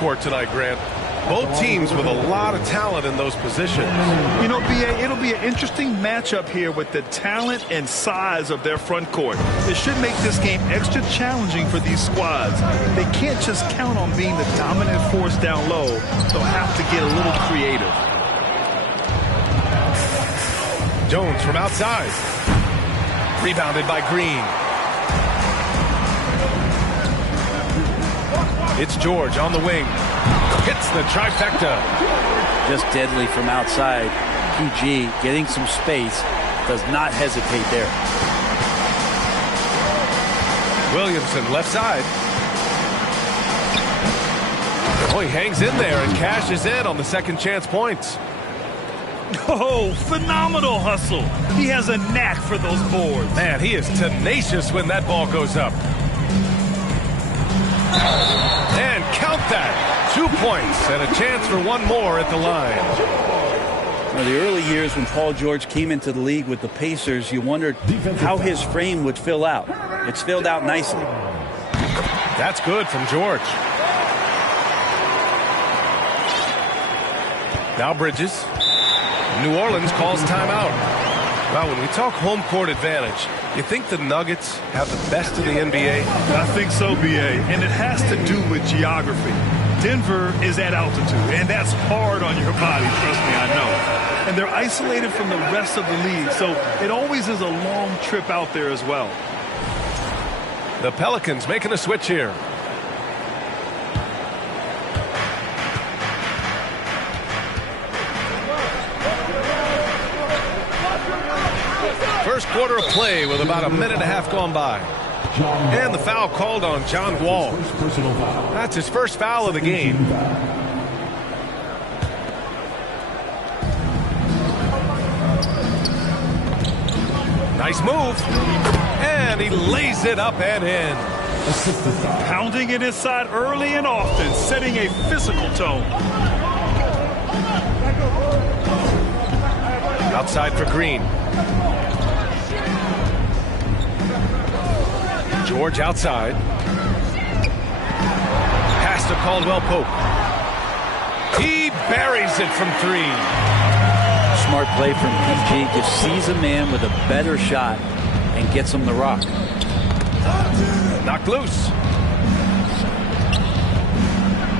court tonight, Grant. Both teams with a lot of talent in those positions. You know, B.A., it'll be an interesting matchup here with the talent and size of their front court. It should make this game extra challenging for these squads. They can't just count on being the dominant force down low. They'll have to get a little creative. Jones from outside. Rebounded by Green. It's George on the wing. Hits the trifecta. Just deadly from outside. PG getting some space. Does not hesitate there. Williamson left side. Oh, he hangs in there and cashes in on the second chance points. Oh, phenomenal hustle. He has a knack for those boards. Man, he is tenacious when that ball goes up. And count that. 2 points and a chance for one more at the line. Now, the early years when Paul George came into the league with the Pacers, you wondered how his frame would fill out. It's filled out nicely. That's good from George. Now Bridges. New Orleans calls timeout. Well, when we talk home court advantage, you think the Nuggets have the best in the NBA? I think so, B.A., and it has to do with geography. Denver is at altitude, and that's hard on your body, trust me, I know. And they're isolated from the rest of the league, so it always is a long trip out there as well. The Pelicans making a switch here. First quarter of play with about a minute and a half gone by. And the foul called on John Wall. That's his first foul of the game. Nice move. And he lays it up and in. Pounding it inside early and often, setting a physical tone. Outside for Green. George outside. Pass to Caldwell Pope. He buries it from three. Smart play from PG. Just sees a man with a better shot and gets him the rock. Knocked loose.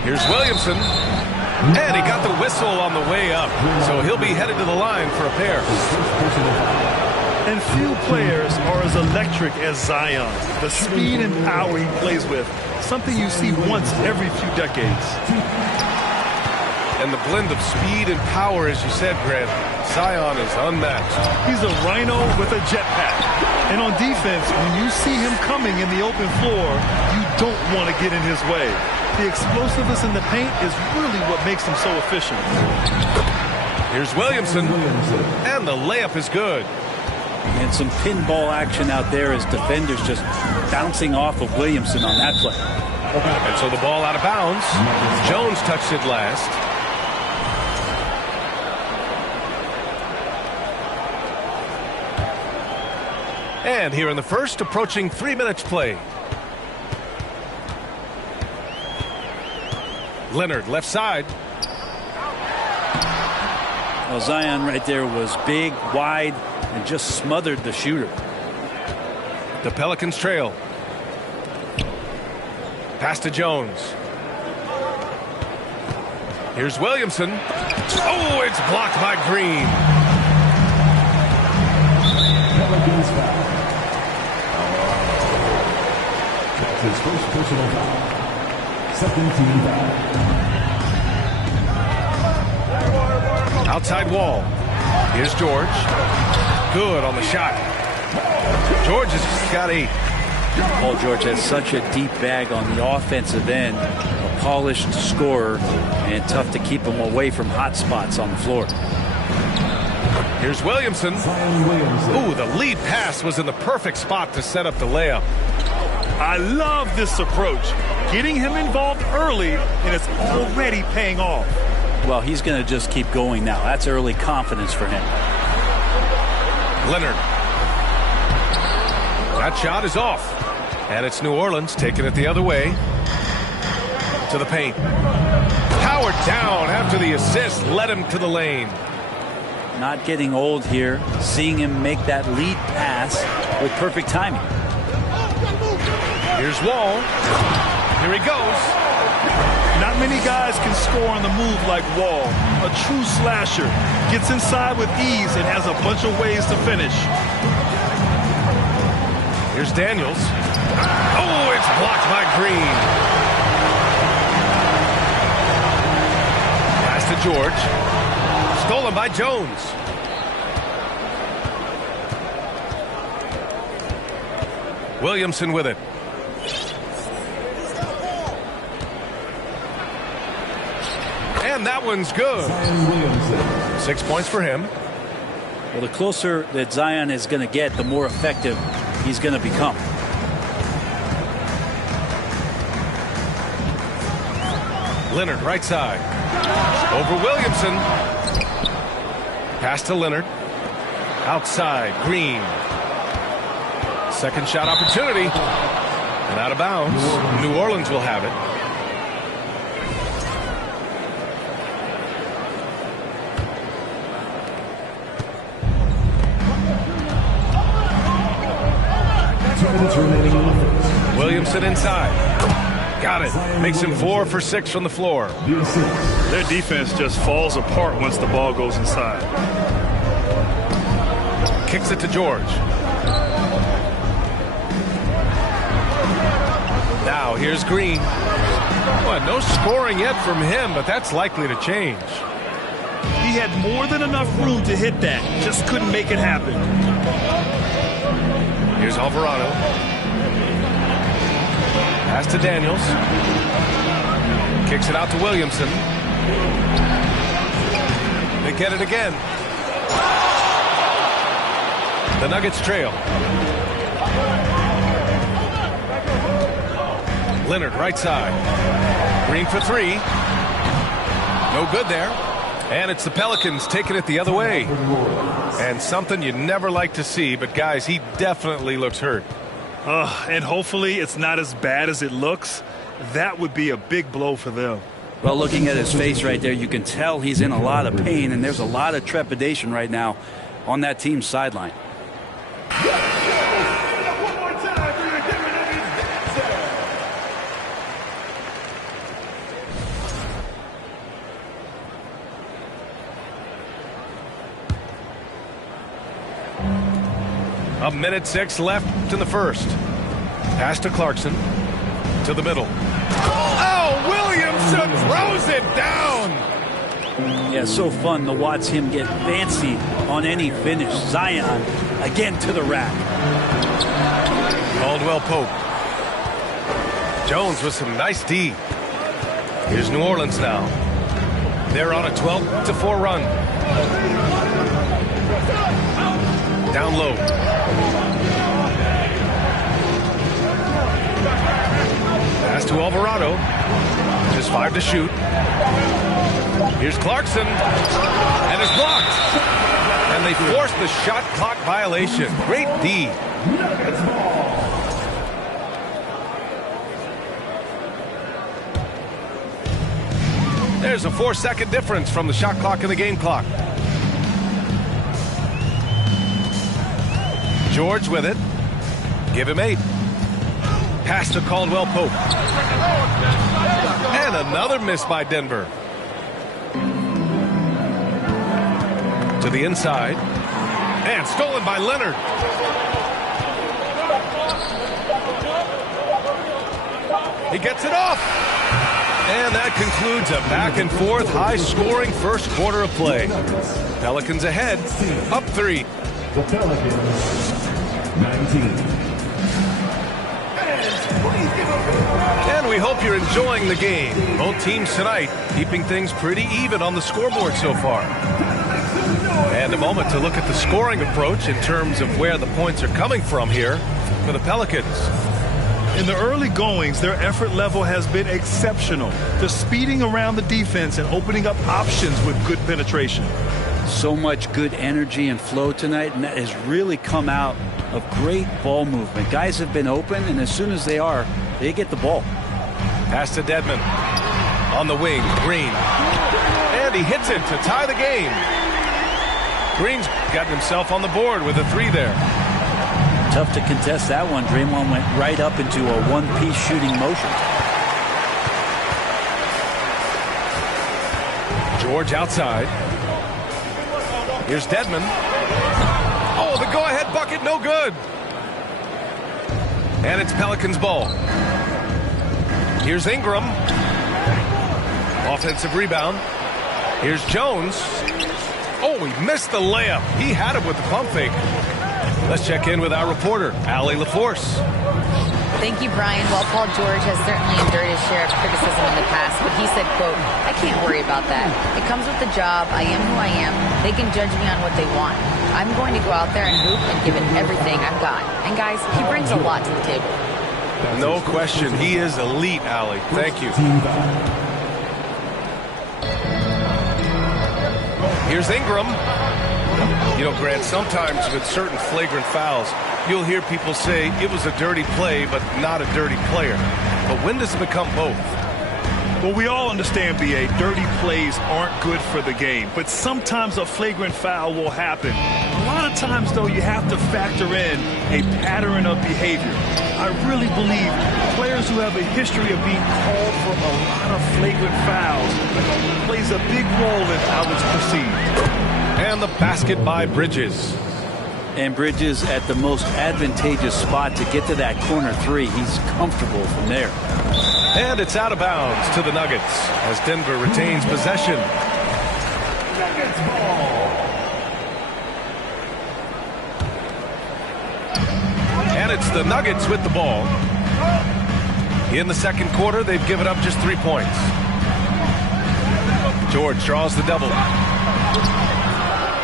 Here's Williamson. And he got the whistle on the way up. So he'll be headed to the line for a pair. And few players are as electric as Zion. The speed and power he plays with, something you see once every few decades. And the blend of speed and power, as you said, Grant, Zion is unmatched. He's a rhino with a jetpack. And on defense, when you see him coming in the open floor, you don't want to get in his way. The explosiveness in the paint is really what makes him so efficient. Here's Williamson. And the layup is good. And some pinball action out there as defenders just bouncing off of Williamson on that play. And so the ball out of bounds. Jones touched it last. And here in the first, approaching 3 minutes play. Leonard left side. Well, Zion right there was big, wide, and just smothered the shooter. The Pelicans trail. Pass to Jones. Here's Williamson. Oh, it's blocked by Green. Pelicans foul. That's his first personal foul. Second team foul. Outside wall. Here's George. Good on the shot. George has got 8. Paul George has such a deep bag on the offensive end. A polished scorer, and tough to keep him away from hot spots on the floor. Here's Williamson. Ooh, the lead pass was in the perfect spot to set up the layup. I love this approach. Getting him involved early, and it's already paying off. Well, he's going to just keep going now. That's early confidence for him. Leonard. That shot is off. And it's New Orleans taking it the other way. To the paint. Powered down after the assist led him to the lane. Not getting old here. Seeing him make that lead pass with perfect timing. Here's Wall. Here he goes. Not many guys can score on the move like Wall. A true slasher. Gets inside with ease and has a bunch of ways to finish. Here's Daniels. Oh, it's blocked by Green. Pass to George. Stolen by Jones. Williamson with it. And that one's good. 6 points for him. Well, the closer that Zion is going to get, the more effective he's going to become. Leonard, right side. Over Williamson. Pass to Leonard. Outside, Green. Second shot opportunity. And out of bounds. New Orleans will have it. Williamson inside. Got it. Makes him 4 for 6 from the floor. Their defense just falls apart once the ball goes inside. Kicks it to George. Now here's Green. Well, no scoring yet from him, but that's likely to change. He had more than enough room to hit that. Just couldn't make it happen. Here's Alvarado. Pass to Daniels. Kicks it out to Williamson. They get it again. The Nuggets trail. Leonard, right side. Green for 3. No good there. And it's the Pelicans taking it the other way. And something you never like to see, but guys, he definitely looks hurt. And hopefully it's not as bad as it looks. That would be a big blow for them. Well, looking at his face right there, you can tell he's in a lot of pain, and there's a lot of trepidation right now on that team's sideline. A minute 6 left in the first. Pass to Clarkson. To the middle. Oh, Williamson throws it down. Yeah, so fun to watch him get fancy on any finish. Zion again to the rack. Caldwell Pope. Jones with some nice D. Here's New Orleans now. They're on a 12-4 run. Down low. Pass to Alvarado. Just 5 to shoot. Here's Clarkson. And it's blocked. And they force the shot clock violation. Great D. There's a 4-second difference from the shot clock and the game clock. George with it. Give him 8. Pass to Caldwell Pope. And another miss by Denver. To the inside. And stolen by Leonard. He gets it off. And that concludes a back-and-forth, high-scoring first quarter of play. Pelicans ahead, up 3. The Pelicans, 19. And we hope you're enjoying the game. Both teams tonight keeping things pretty even on the scoreboard so far. And a moment to look at the scoring approach in terms of where the points are coming from here for the Pelicans. In the early goings, their effort level has been exceptional. They're speeding around the defense and opening up options with good penetration. So much good energy and flow tonight, and that has really come out of great ball movement. Guys have been open, and as soon as they get the ball. Pass to Dedmon. On the wing, Green. And he hits it to tie the game. Green's gotten himself on the board with a 3 there. Tough to contest that one. Draymond went right up into a one-piece shooting motion. George outside. Here's Dedmon. Oh, the go-ahead bucket, no good. And it's Pelicans ball. Here's Ingram. Offensive rebound. Here's Jones. Oh, he missed the layup. He had it with the pump fake. Let's check in with our reporter, Allie LaForce. Thank you, Brian. Well, Paul George has certainly endured his share of criticism in the past, but he said, quote, "I can't worry about that. It comes with the job. I am who I am. They can judge me on what they want. I'm going to go out there and hoop and give it everything I've got." And guys, he brings a lot to the table. No question. He is elite, Allie. Thank you. Here's Ingram. You know, Grant, sometimes with certain flagrant fouls, you'll hear people say it was a dirty play, but not a dirty player. But when does it become both? Well, we all understand, B.A., dirty plays aren't good for the game, but sometimes a flagrant foul will happen. A lot of times, though, you have to factor in a pattern of behavior. I really believe players who have a history of being called for a lot of flagrant fouls plays a big role in how it's perceived. And the basket by Bridges. And Bridges at the most advantageous spot to get to that corner 3. He's comfortable from there. And it's out of bounds to the Nuggets as Denver retains possession. Nuggets ball. And it's the Nuggets with the ball. In the second quarter, they've given up just 3 points. George draws the double.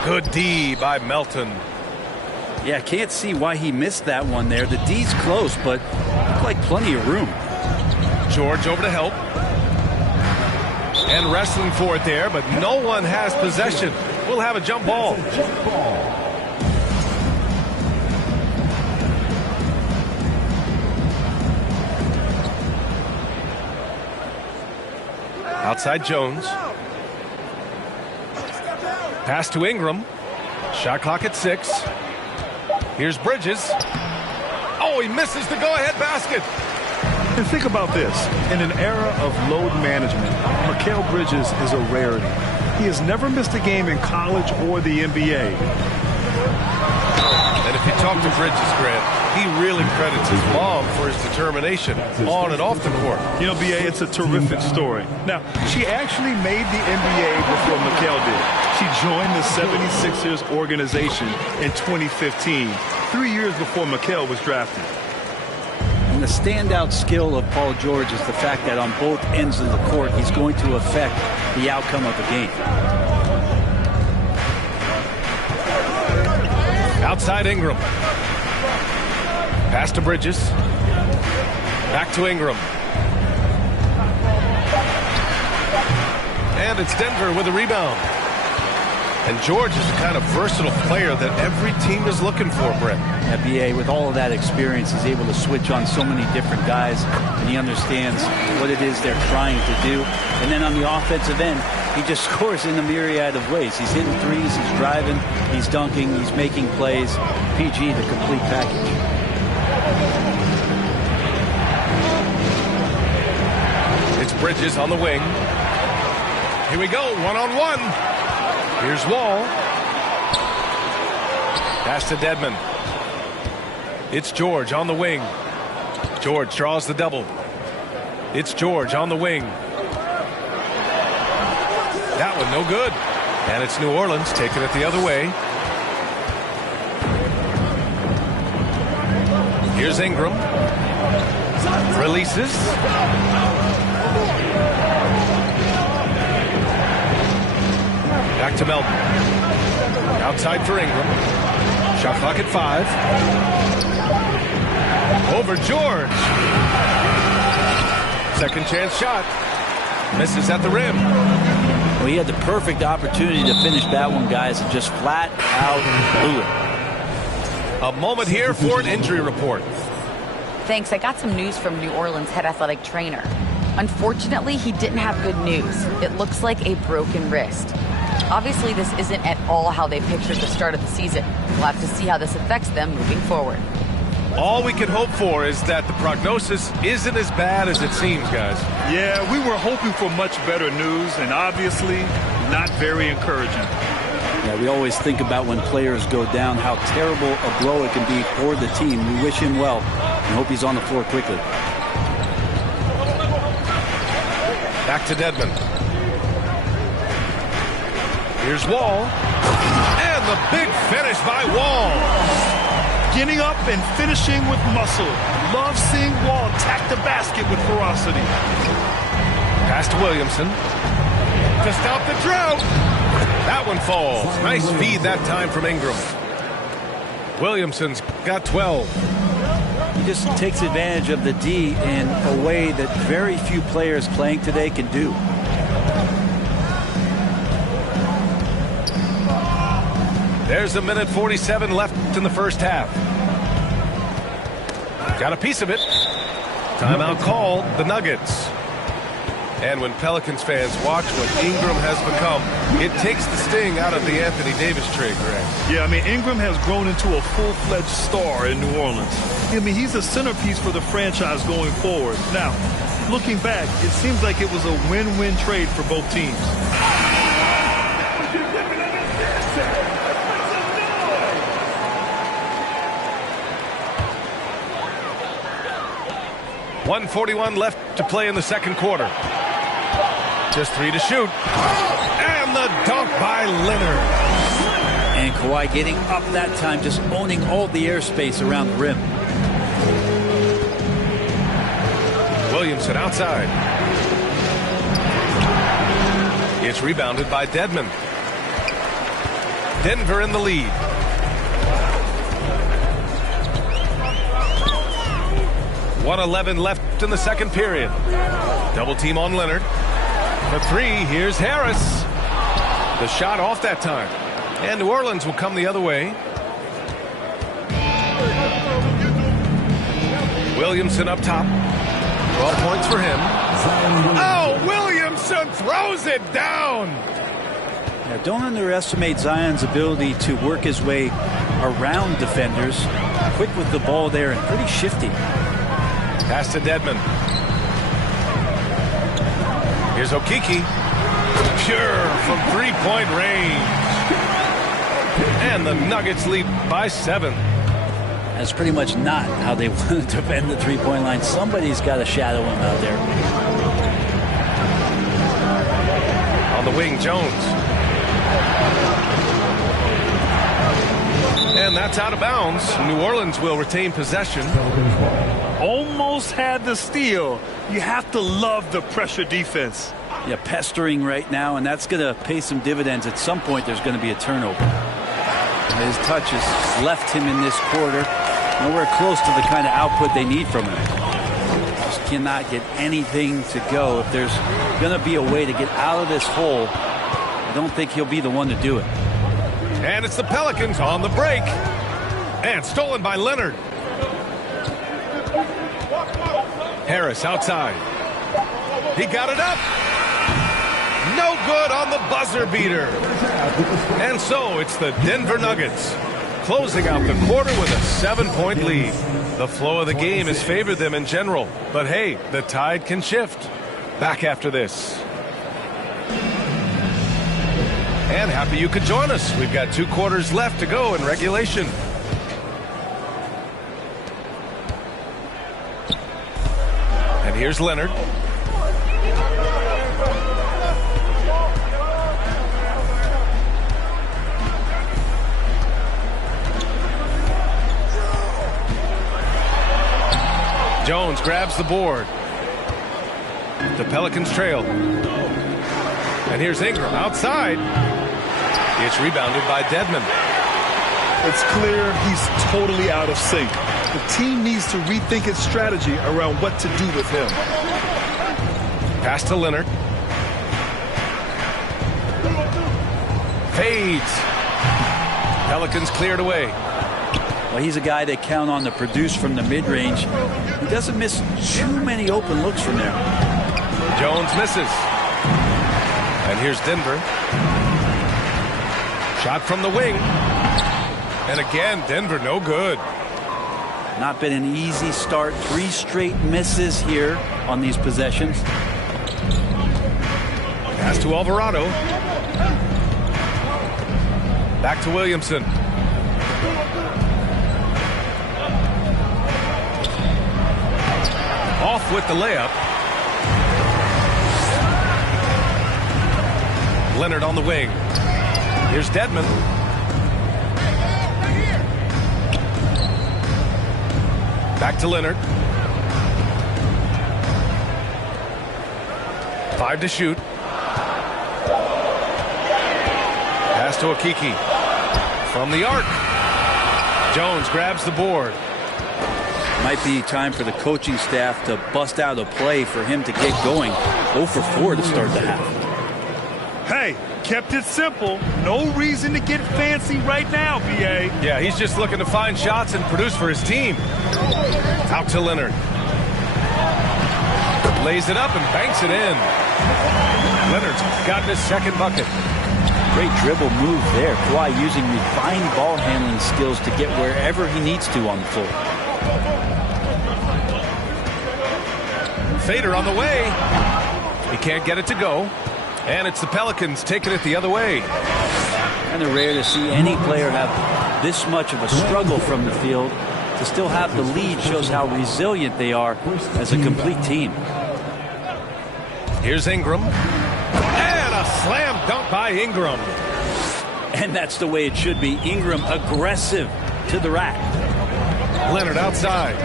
Good D by Melton. Yeah, can't see why he missed that one there. The D's close, but looked like plenty of room. George over to help. And wrestling for it there, but no one has possession. We'll have a jump ball. Outside Jones. Pass to Ingram. Shot clock at 6. Here's Bridges. Oh, he misses the go-ahead basket. And think about this. In an era of load management, Mikal Bridges is a rarity. He has never missed a game in college or the NBA. And if you talk to Bridges, Grant, he really credits his mom for his determination on and off the court. You know, B.A., it's a terrific story. Now, she actually made the NBA before Mikal did. She joined the 76ers organization in 2015, 3 years before Mikal was drafted. And the standout skill of Paul George is the fact that on both ends of the court, he's going to affect the outcome of the game. Outside Ingram. Pass to Bridges. Back to Ingram. And it's Denver with a rebound. And George is the kind of versatile player that every team is looking for, Brett. BA, with all of that experience, he's able to switch on so many different guys, and he understands what it is they're trying to do. And then on the offensive end, he just scores in a myriad of ways. He's hitting threes, he's driving, he's dunking, he's making plays. PG, the complete package. It's Bridges on the wing. Here we go, one-on-one. Here's Wall. Pass to Dedmon. It's George on the wing. George draws the double. It's George on the wing. That one no good. And it's New Orleans taking it the other way. Here's Ingram. Releases. Back to Melton. Outside for Ingram. Shot clock at 5. Over George. Second chance shot. Misses at the rim. Well, he had the perfect opportunity to finish that one, guys, and just flat out blew it. A moment here for an injury report. Thanks. I got some news from New Orleans head athletic trainer. Unfortunately, he didn't have good news. It looks like a broken wrist. Obviously, this isn't at all how they pictured the start of the season. We'll have to see how this affects them moving forward. All we can hope for is that the prognosis isn't as bad as it seems, guys. Yeah, we were hoping for much better news, and obviously not very encouraging. Yeah, we always think about when players go down, how terrible a blow it can be for the team. We wish him well and hope he's on the floor quickly. Back to Dedmon. Here's Wall. And the big finish by Wall. Getting up and finishing with muscle. Love seeing Wall attack the basket with ferocity. Pass to Williamson. To stop the drought. That one falls. Nice feed that time from Ingram. Williamson's got 12. He just takes advantage of the D in a way that very few players playing today can do. There's a minute 47 left in the first half. Got a piece of it. Timeout called the Nuggets. And when Pelicans fans watch what Ingram has become, it takes the sting out of the Anthony Davis trade, Greg. Yeah, I mean, Ingram has grown into a full-fledged star in New Orleans. I mean, he's a centerpiece for the franchise going forward. Now, looking back, it seems like it was a win-win trade for both teams. .141 left to play in the second quarter. Just 3 to shoot. And the dunk by Leonard. And Kawhi getting up that time, just owning all the airspace around the rim. Williamson outside. It's rebounded by Dedmon. Denver in the lead. .111 left in the second period. Double team on Leonard. The three, here's Harris. The shot off that time. And New Orleans will come the other way. Williamson up top. 12 points for him. Oh, Williamson throws it down. Now, don't underestimate Zion's ability to work his way around defenders. Quick with the ball there and pretty shifty. Pass to Dedmon. Here's Okeke. Pure from three-point range. And the Nuggets lead by 7. That's pretty much not how they want to defend the three-point line. Somebody's got to shadow him out there. On the wing, Jones. And that's out of bounds. New Orleans will retain possession. Almost had the steal. You have to love the pressure defense. Yeah, pestering right now, and that's going to pay some dividends. At some point, there's going to be a turnover. His touches left him in this quarter. Nowhere close to the kind of output they need from him. Just cannot get anything to go. If there's going to be a way to get out of this hole, I don't think he'll be the one to do it. And it's the Pelicans on the break. And stolen by Leonard. Harris outside. He got it up. No good on the buzzer beater. And so it's the Denver Nuggets closing out the quarter with a 7-point lead. The flow of the game has favored them in general. But hey, the tide can shift. Back after this. And happy you could join us. We've got 2 quarters left to go in regulation. And here's Leonard. Jones grabs the board. The Pelicans trail. And here's Ingram outside. It's rebounded by Dedmon. It's clear he's totally out of sync. The team needs to rethink its strategy around what to do with him. Pass to Leonard. Fades. Pelicans cleared away. Well, he's a guy they count on to produce from the mid-range. He doesn't miss too many open looks from there. Jones misses. And here's Denver. Shot from the wing. And again, Denver no good. Not been an easy start. 3 straight misses here on these possessions. Pass to Alvarado. Back to Williamson. Off with the layup. Leonard on the wing. Here's Dedmon. Back to Leonard. 5 to shoot. Pass to Okeke. From the arc. Jones grabs the board. Might be time for the coaching staff to bust out a play for him to get going. 0 for 4 to start the half. Hey, kept it simple. No reason to get fancy right now, B.A. Yeah, he's just looking to find shots and produce for his team. Out to Leonard. Lays it up and banks it in. Leonard's gotten his second bucket. Great dribble move there. Kawhi using refined ball handling skills to get wherever he needs to on the floor. Fader on the way. He can't get it to go. And it's the Pelicans taking it the other way. Kind of rare to see any player have this much of a struggle from the field. To still have the lead shows how resilient they are as a complete team. Here's Ingram. And a slam dunk by Ingram. And that's the way it should be. Ingram aggressive to the rack. Leonard outside.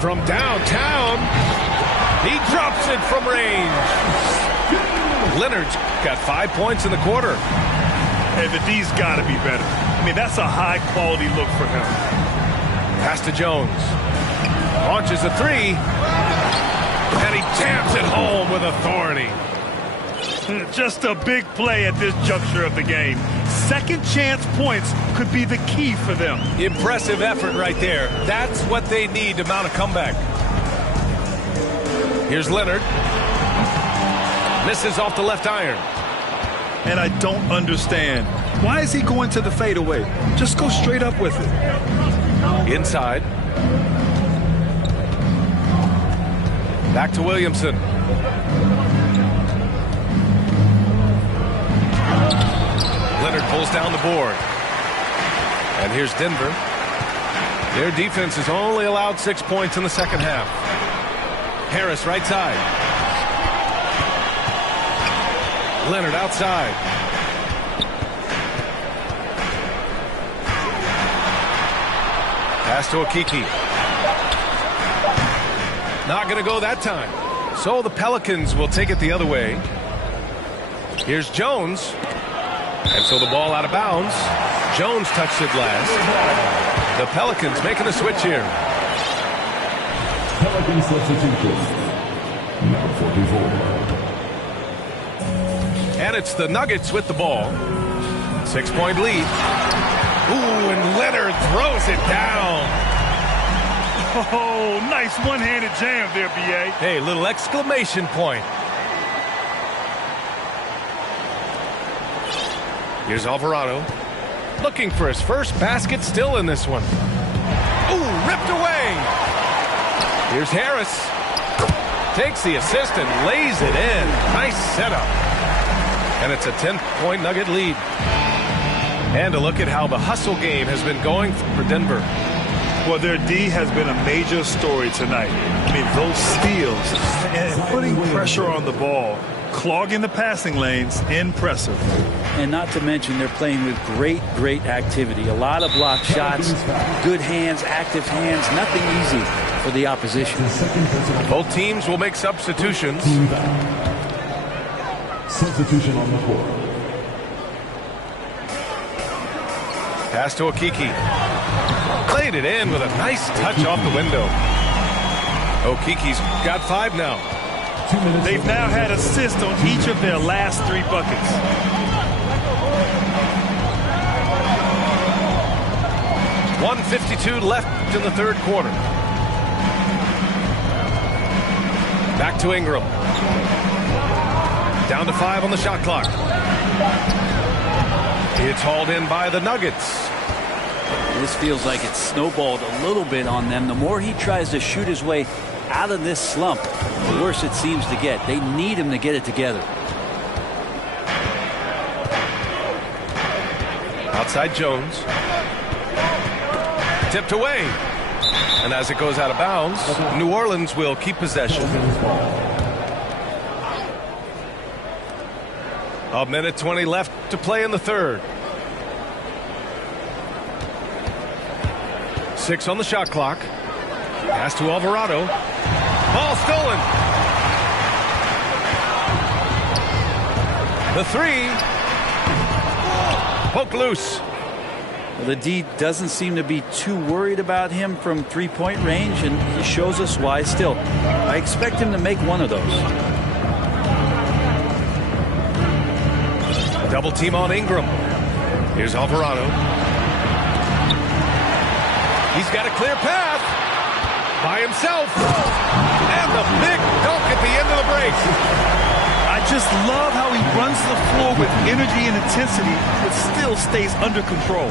From downtown. He drops it from range. Leonard's got 5 points in the quarter. Hey, the D's got to be better. I mean, that's a high-quality look for him. Pass to Jones. Launches a 3. And he jams it home with authority. Just a big play at this juncture of the game. Second chance points could be the key for them. Impressive effort right there. That's what they need to mount a comeback. Here's Leonard. Misses off the left iron. And I don't understand. Why is he going to the fadeaway? Just go straight up with it. Inside. Back to Williamson. Leonard pulls down the board. And here's Denver. Their defense has only allowed 6 points in the second half. Harris right side. Leonard outside. Pass to Okeke. Not going to go that time. So the Pelicans will take it the other way. Here's Jones. And so the ball out of bounds. Jones touched it last. The Pelicans making a switch here. Pelicans substitution. Number 44. And it's the Nuggets with the ball. 6-point lead. Ooh, and Leonard throws it down. Oh, nice one-handed jam there, B.A. Hey, little exclamation point. Here's Alvarado. Looking for his first basket, still in this one. Ooh, ripped away. Here's Harris. Takes the assist and lays it in. Nice setup. And it's a 10-point Nugget lead. And a look at how the hustle game has been going for Denver. Well, their D has been a major story tonight. I mean, those steals and putting pressure on the ball, clogging the passing lanes, impressive. And not to mention they're playing with great activity. A lot of block shots, good hands, active hands, nothing easy for the opposition. Both teams will make substitutions. Substitution on the court. Pass to Okeke. Played it in with a nice touch off the window. Okeke's got 5 now. They've now had assists on each of their last 3 buckets. .152 left in the third quarter. Back to Ingram. Down to 5 on the shot clock. It's hauled in by the Nuggets. This feels like it's snowballed a little bit on them. The more he tries to shoot his way out of this slump, the worse it seems to get. They need him to get it together. Outside Jones. Tipped away. And as it goes out of bounds, New Orleans will keep possession. A minute 20 left to play in the third. 6 on the shot clock. Pass to Alvarado. Ball stolen. The 3. Poked loose. Well, the D doesn't seem to be too worried about him from three-point range, and he shows us why. Still, I expect him to make one of those. Double team on Ingram. Here's Alvarado. He's got a clear path by himself. And the big dunk at the end of the break. I just love how he runs the floor with energy and intensity, but still stays under control.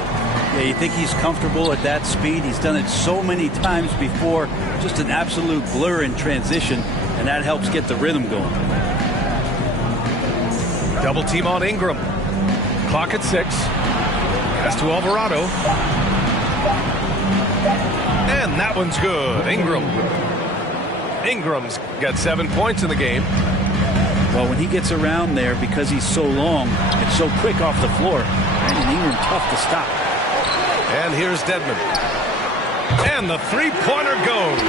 Yeah, you think he's comfortable at that speed? He's done it so many times before. Just an absolute blur in transition, and that helps get the rhythm going. Double team on Ingram. Clock at 6. Pass to Alvarado. And that one's good. Ingram's got 7 points in the game. Well, when he gets around there, because he's so long and so quick off the floor, Brandon Ingram tough to stop. And here's Dedmon. And the three-pointer goes.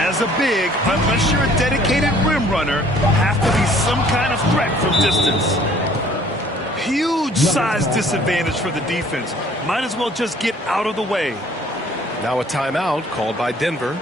As a big, unless you're a dedicated rim runner, have to be some kind of threat from distance. Huge size disadvantage for the defense. Might as well just get out of the way. Now a timeout called by Denver.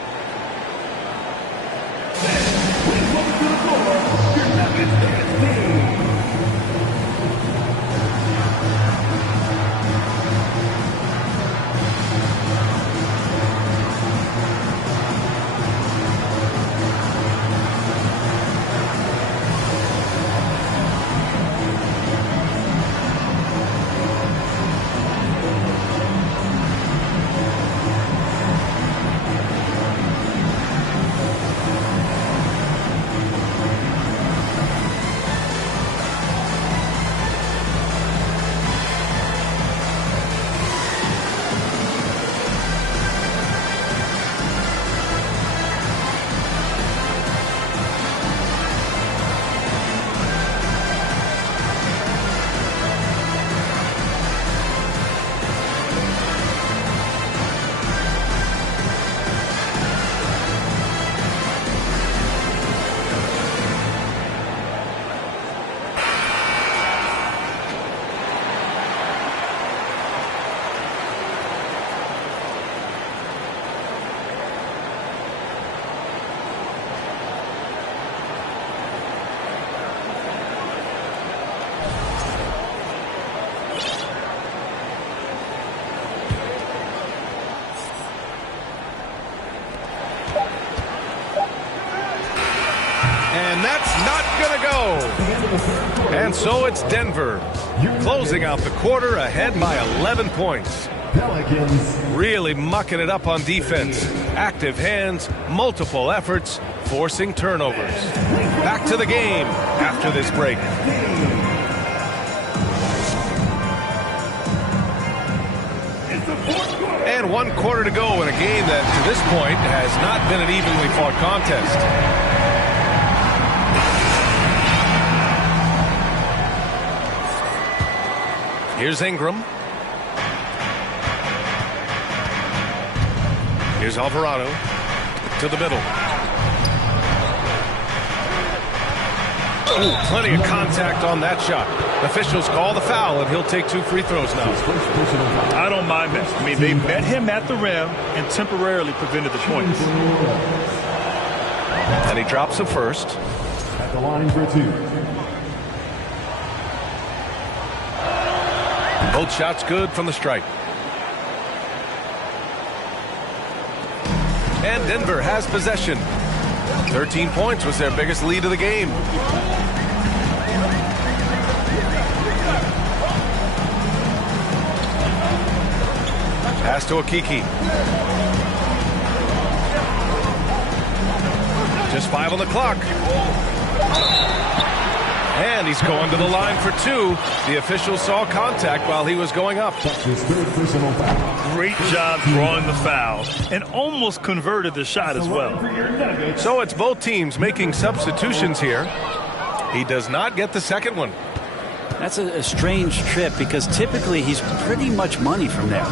And that's not going to go. And so it's Denver closing out the quarter ahead by 11 points. Really mucking it up on defense. Active hands, multiple efforts, forcing turnovers. Back to the game after this break. And 1 quarter to go in a game that to this point has not been an evenly fought contest. Here's Ingram. Here's Alvarado to the middle. Oh, plenty of contact on that shot. Officials call the foul, and he'll take 2 free throws now. I don't mind that. I mean, they met him at the rim and temporarily prevented the points. And he drops the first. At the line for 2. Both shots good from the stripe. And Denver has possession. 13 points was their biggest lead of the game. to Okeke. Just 5 on the clock. And he's going to the line for 2. The official saw contact while he was going up. His third personal foul. Great job drawing the foul and almost converted the shot as well. So it's both teams making substitutions here. He does not get the second one. That's a strange trip because typically he's pretty much money from there.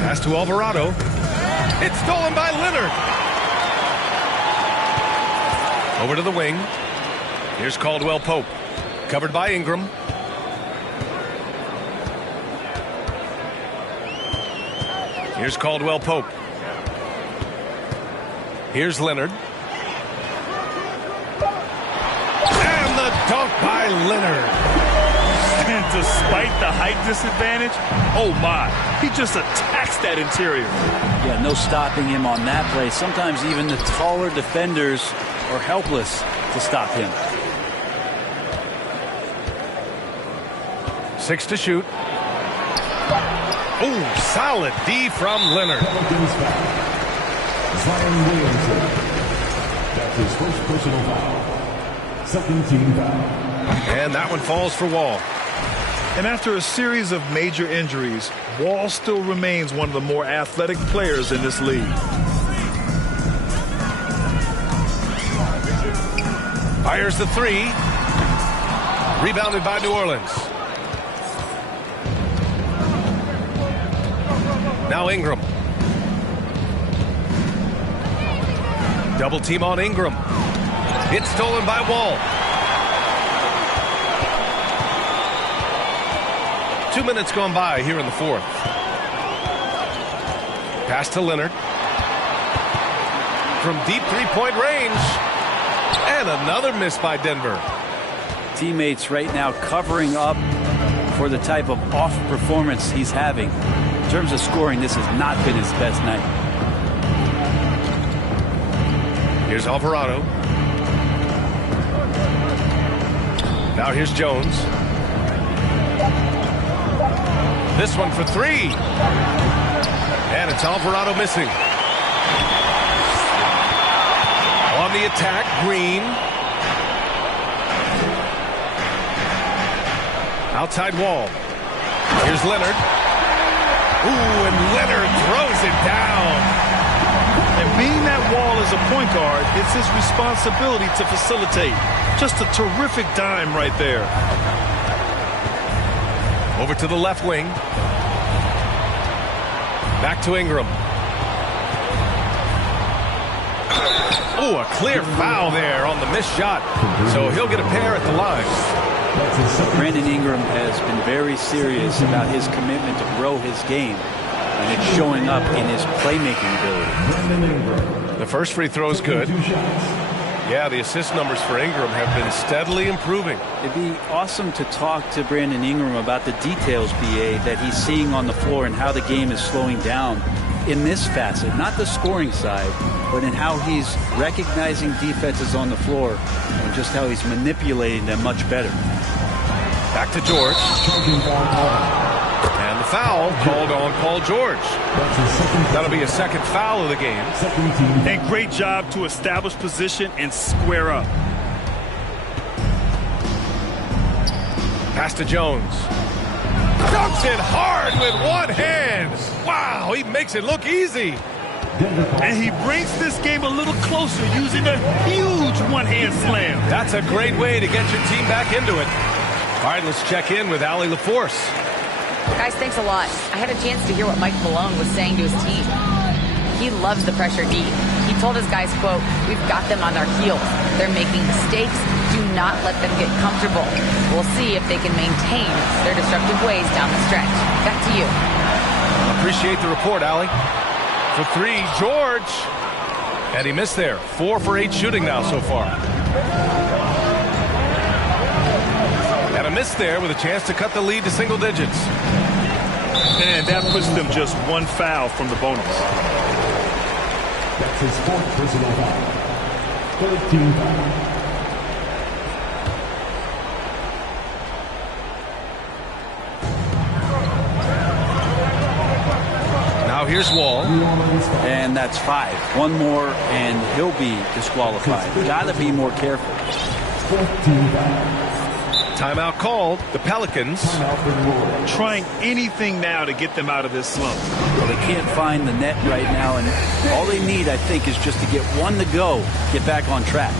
Pass to Alvarado. It's stolen by Leonard. Over to the wing. Here's Caldwell Pope. Covered by Ingram. Here's Caldwell Pope. Here's Leonard. And the dunk by Leonard. And despite the height disadvantage, oh my, he just attacks that interior. Yeah, no stopping him on that play. Sometimes even the taller defenders are helpless to stop him. 6 to shoot. Oh, solid D from Leonard. Zion Williamson. That's his first personal foul. Second team foul. And that one falls for Wall. And after a series of major injuries, Wall still remains one of the more athletic players in this league. Fires the 3. Rebounded by New Orleans. Now Ingram. Double team on Ingram. It's stolen by Wall. 2 minutes gone by here in the fourth. Pass to Leonard. From deep three-point range. And another miss by Denver. Teammates right now covering up for the type of off performance he's having. In terms of scoring, this has not been his best night. Here's Alvarado. Now here's Jones. This one for 3. And it's Alvarado missing. On the attack, Green. Outside Wall. Here's Leonard. Ooh, and Leonard throws it down. And being that Wall is a point guard, it's his responsibility to facilitate. Just a terrific dime right there. Over to the left wing. Back to Ingram. Oh, a clear foul there on the missed shot. So he'll get a pair at the line. Brandon Ingram has been very serious about his commitment to grow his game. And it's showing up in his playmaking ability. The first free throw is good. Yeah, the assist numbers for Ingram have been steadily improving. It'd be awesome to talk to Brandon Ingram about the details, BA, that he's seeing on the floor and how the game is slowing down in this facet. Not the scoring side, but in how he's recognizing defenses on the floor and just how he's manipulating them much better. Back to George. And the foul called on Paul George. That'll be a second foul of the game. And great job to establish position and square up. Pass to Jones. Dunks it hard with one hand. Wow, he makes it look easy. And he brings this game a little closer using a huge one-hand slam. That's a great way to get your team back into it. All right, let's check in with Allie LaForce. Guys, thanks a lot. I had a chance to hear what Mike Malone was saying to his team. He loves the pressure heat. He told his guys, quote, "We've got them on their heels. They're making mistakes. Do not let them get comfortable. We'll see if they can maintain their disruptive ways down the stretch." Back to you. Appreciate the report, Allie. For 3, George. And he missed there. 4 for 8 shooting now so far. And a miss there with a chance to cut the lead to single digits. And that puts them just one foul from the bonus. That's his fourth personal foul. 13 foul. Here's Wall. And that's 5. One more, and he'll be disqualified. Got to be more careful. Timeout called. The Pelicans trying anything now to get them out of this slump. Well, they can't find the net right now, and all they need, I think, is just to get one to go, get back on track.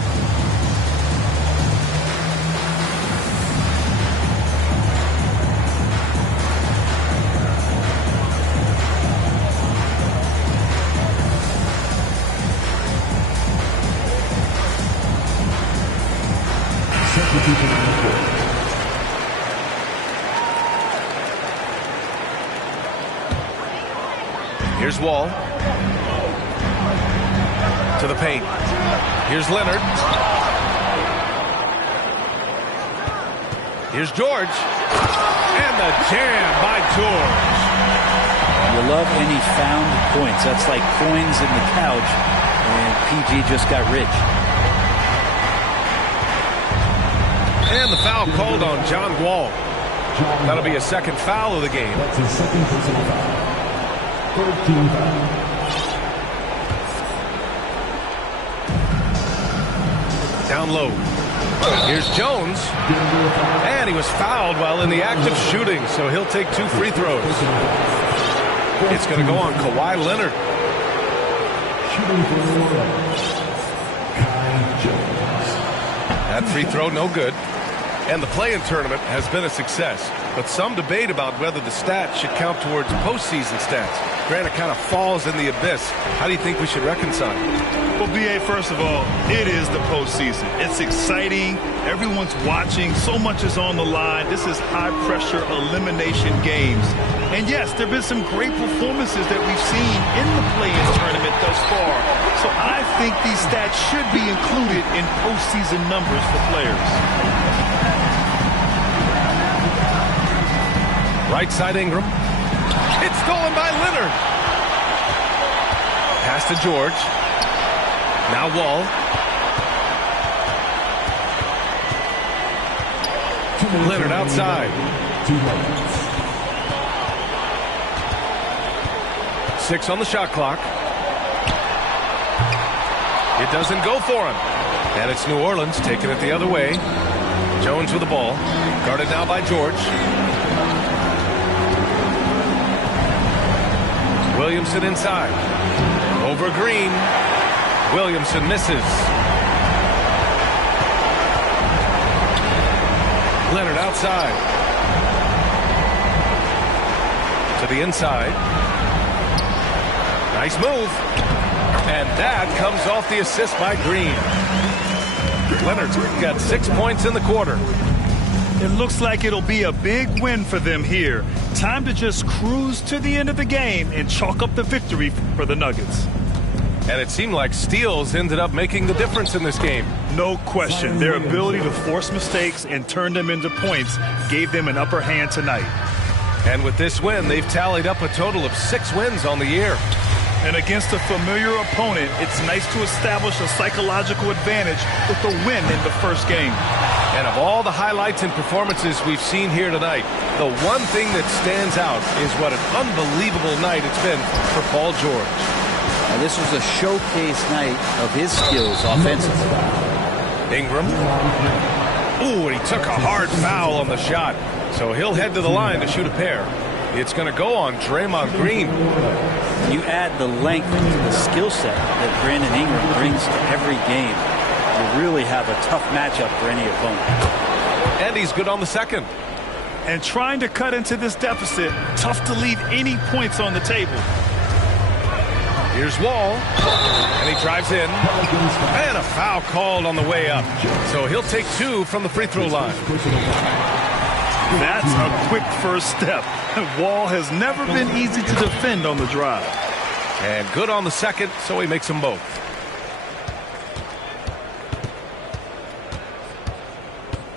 Here's Wall. To the paint. Here's Leonard. Here's George. And the jam by George. You love any found points. That's like coins in the couch. And PG just got rich. And the foul called on John Wall. That'll be a second foul of the game. That's his second personal foul. 13 foul. Down low. Here's Jones. And he was fouled while in the act of shooting, so he'll take 2 free throws. It's going to go on Kawhi Leonard. Shooting for Kai Jones. That free throw, no good. And the play-in tournament has been a success, but some debate about whether the stats should count towards postseason stats. Granted, kind of falls in the abyss. How do you think we should reconcile? Well, B.A., first of all, it is the postseason. It's exciting. Everyone's watching. So much is on the line. This is high-pressure elimination games. And, yes, there have been some great performances that we've seen in the play-in tournament thus far. So I think these stats should be included in postseason numbers for players. Right side Ingram. It's stolen by Leonard. Pass to George. Now Wall. Leonard outside. 6 on the shot clock. It doesn't go for him. And it's New Orleans taking it the other way. Jones with the ball. Guarded now by George. Williamson inside. Over Green. Williamson misses. Leonard outside. To the inside. Nice move. And that comes off the assist by Green. Leonard's got 6 points in the quarter. It looks like it'll be a big win for them here. Time to just cruise to the end of the game and chalk up the victory for the Nuggets. And it seemed like steals ended up making the difference in this game. No question. Their ability to force mistakes and turn them into points gave them an upper hand tonight. And with this win, they've tallied up a total of 6 wins on the year. And against a familiar opponent, it's nice to establish a psychological advantage with the win in the first game. And of all the highlights and performances we've seen here tonight, the one thing that stands out is what an unbelievable night it's been for Paul George. And this was a showcase night of his skills offensively. Ingram. Ooh, and he took a hard foul on the shot. So he'll head to the line to shoot a pair. It's going to go on Draymond Green. You add the length to the skill set that Brandon Ingram brings to every game. You really have a tough matchup for any opponent. And he's good on the second. And trying to cut into this deficit, tough to leave any points on the table. Here's Wall. And he drives in. And a foul called on the way up. So he'll take 2 from the free throw line. That's a quick first step. Wall has never been easy to defend on the drive. And good on the second, so he makes them both.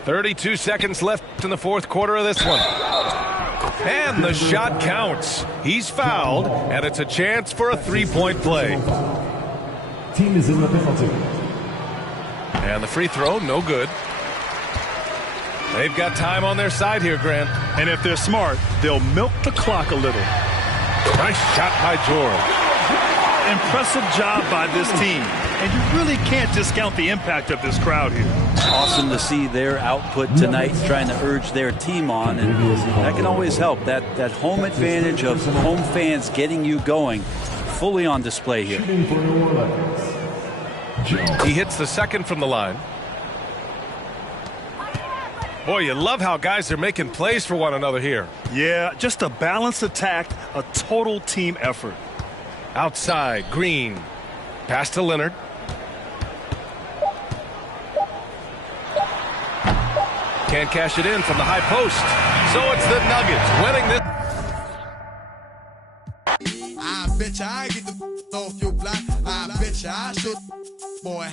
.32 seconds left in the fourth quarter of this one. And the shot counts. He's fouled, and it's a chance for a three-point play. Team is in the penalty. And the free throw, no good. They've got time on their side here, Grant. And if they're smart, they'll milk the clock a little. Nice shot by George. Impressive job by this team. And you really can't discount the impact of this crowd here. Awesome to see their output tonight, trying to urge their team on, and that can always help. That home advantage of home fans getting you going, fully on display here. He hits the second from the line. Boy, you love how guys are making plays for one another here. Yeah, just a balanced attack, a total team effort. Outside, Green. Pass to Leonard. Can't cash it in from the high post. So it's the Nuggets winning this. I bet you I get the off your block. I bet you I should. Boy,